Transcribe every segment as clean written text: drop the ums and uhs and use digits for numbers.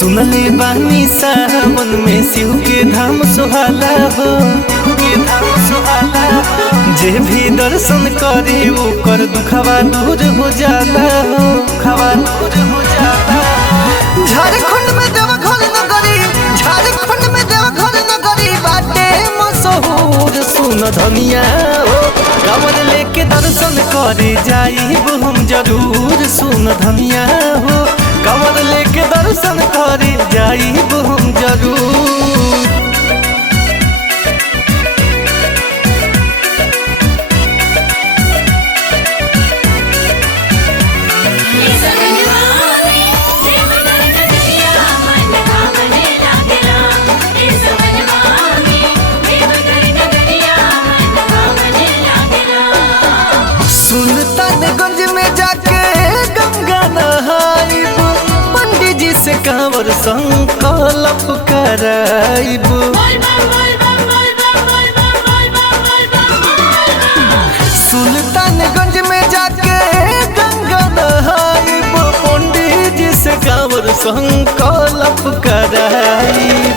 सुनले बानी सावन में शिव के धाम सुहाला हो, के धाम सुहाला हो। जे भी दर्शन करे ओकर दुखवा दूर हो जाला हो, दुखवा दूर हो जाला। झारखंड में देवघर नगरी, झारखंड में देवघर नगरी बाटे मशहूर। सुन धनिया हो, कांवर लेके दर्शन करे जाइब हम जरूर। सुन धनिया हो, कांवर लेके दर्शन करे जाइब हम जरूर। सुल्तानगंज में जाके गंगा नहाइब, पंडित जी से कांवर संकल्प कराइब। सुल्तानगंज में जाके गंगा नहाइब, पंडित जी से कांवर संकल्प कराइब।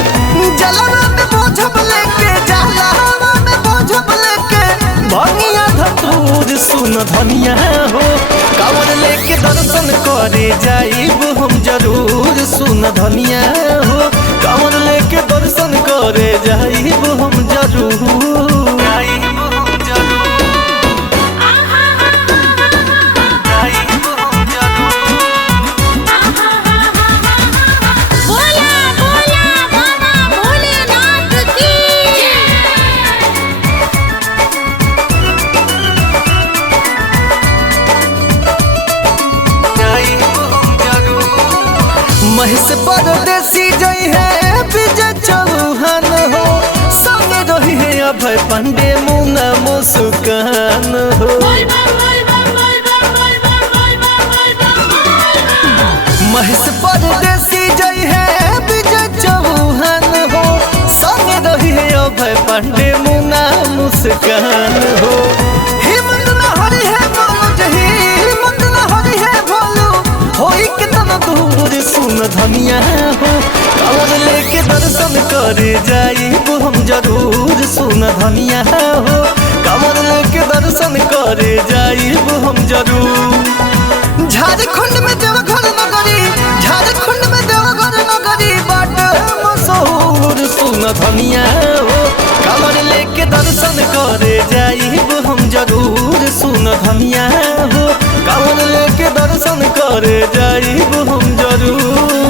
जलवा में बोझब लेके, जलवा में बोझब लेके भंगिया धतूर। सुन धनिया हो, कांवर लेके दर्शन करे जाइब हम जरूर। सुन धनिया हो, कांवर लेके दर्शन करे जाइब हम जरूर। जाइब हम जरूर, जाइब हम जरूर। बोला बोला बाबा भोलेनाथ की महेश परदेसी जई है विजय चौहान हो, संग रही है अभय पांडे मुन्ना मुस्कान हो। महेश परदेसी जई है विजय चौहान हो, संग रही है अभय पांडे मुन्ना मुस्कान हो। हिम्मत न हरी है मनोज, हिम्मत न हरी है भोलू, होई कितना दूर। सुन धनिया हो, कांवर लेके दर्शन करे जाइब हम जरूर। सुन धनिया हो, कांवर लेके दर्शन करे जाइब हम जरूर। झारखंड में देवघर नगरी, झारखंड में देवघर नगरी बाटे मशहूर। सुन धनिया हो, कांवर लेके दर्शन करे जाइब हम जरूर। सुन धनिया हो, कांवर लेके दर्शन करे जाइब हम जरूर।